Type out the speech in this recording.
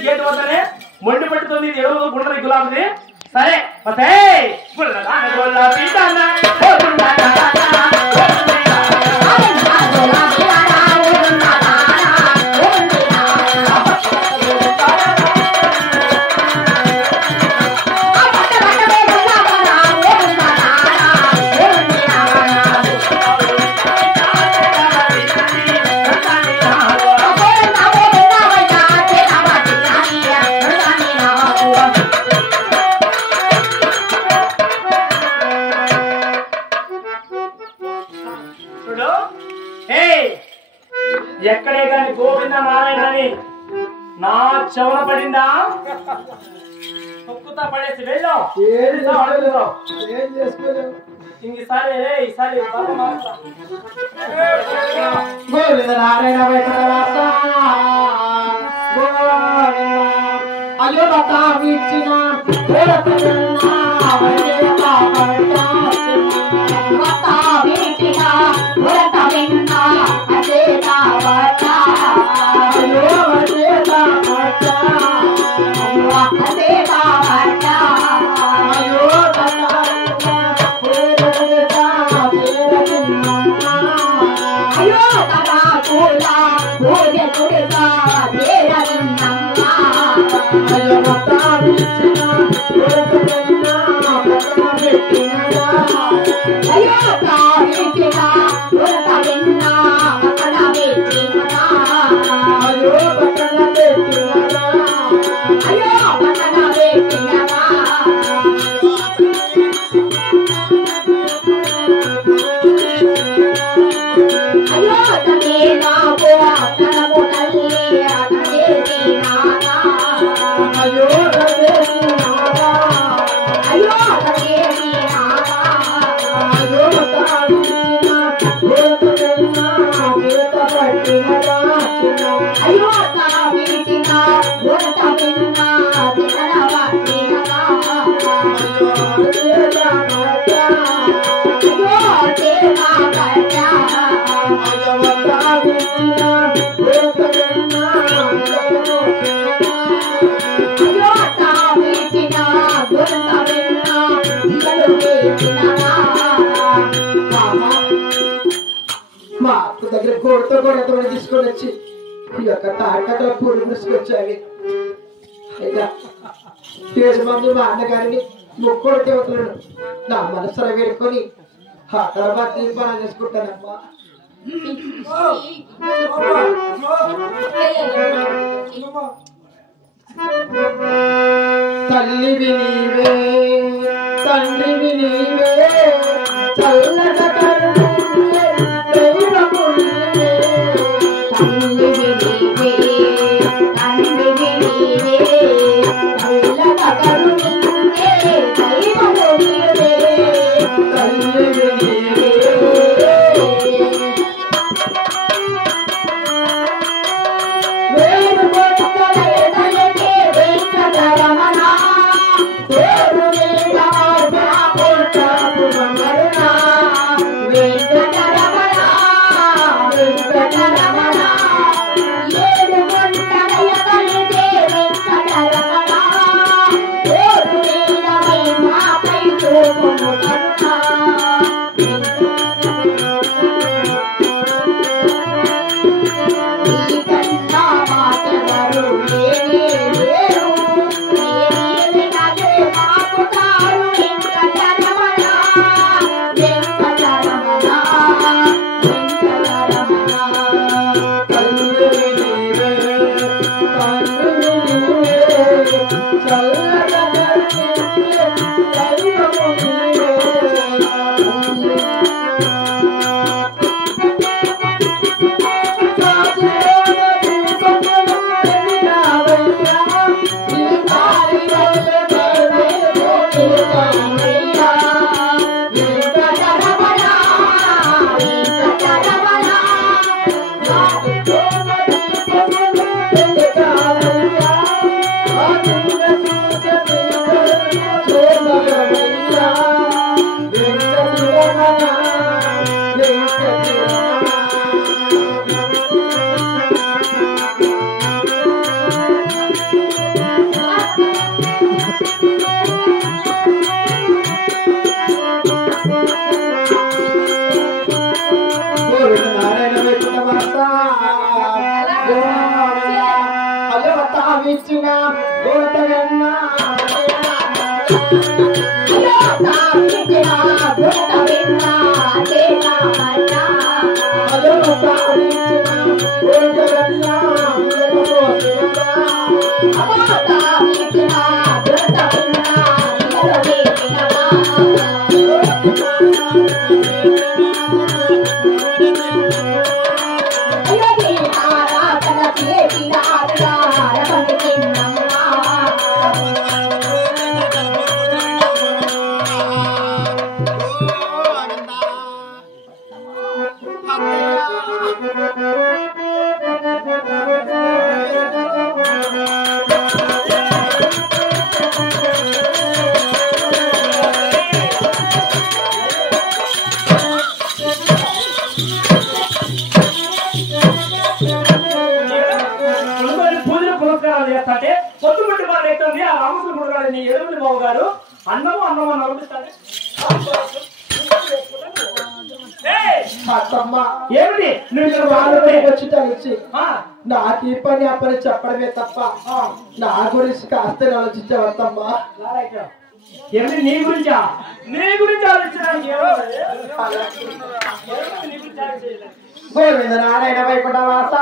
Gate వద్దనే మొండి పట్టుతుంది ఎవరు గుండ్రది గులాబీ సరే పతే ఎక్కడే కానీ గోవింద నారాయణ అని నా చెవుల పడిందా తొక్కుతా పడేసి వెళ్ళాం ఇంకసారి ఈసారి గోవింద నారాయణ అయ్యో ఇచ్చిన మా అక్క దగ్గర కోడితో కూడా తీసుకొని వచ్చి ఈ యొక్క తాకట్ల పూలు తీసుకొచ్చావి మంది మా అన్నగారిని ముక్కోడి దేవతలను నా మనసులో వేడుకొని హైదరాబాద్ తీర్మానం చేసుకుంటానమ్మా. తల్లివి నీవే తండ్రివి నీవే చల్లగా చేస్తాంటే పొద్దుపట్టి బాగా అవుతుంది. ఆ రామకృష్ణుడు గారు నీ ఎదురు బాబు గారు అన్నము అన్నము అని నవ్వుతాడు. ఏమిటి నువ్వు వచ్చి కలిసి నాకు ఈ పని ఆ పని చెప్పడమే తప్ప నా గురించి కాస్త ఆలోచించవద్దమ్మా. ఏమిటి నీ గురించా? నీ గురించి ఆలోచించడానికి గోవింద నారాయణ వైకుంఠవాస